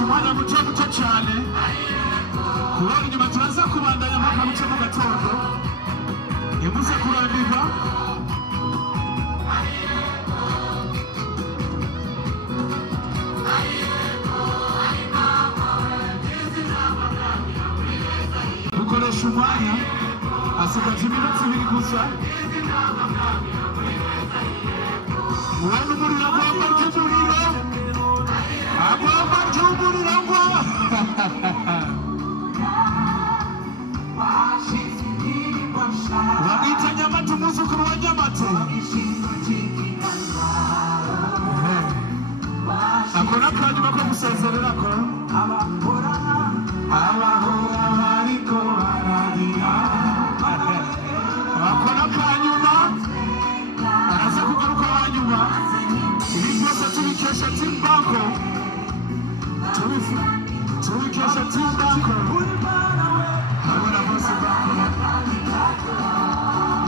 umwanya muto cyane kubona inyuma turaza kubandanya mpaka muce mu gatondo imuze kurambirwa dukoresha umwanya asigaje iminota 2 gusa ubona umuriro agomba ry'umuriro agomba ry'umuriro ngo wabita Nyamata umwuzukuru wa Nyamata akora akanyuma ko gusezerera ko abahora bariko bararira akora akanyuma araza kugaruka wanyuma ibi byose tubikesha Timbanko tubikesha Timbanko habona bose banko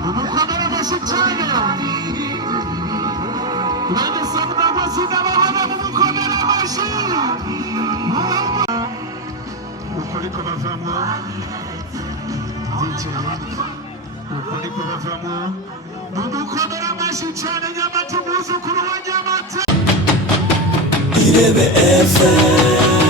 umukomere amashyi cyane wendese murakoze n'abahana mumukomere amashyi uko ariko bavamo DJ uko ariko bavamo mumukomere amashyi cyane Nyamata umwuzukuru wa Nyamata Irebe FM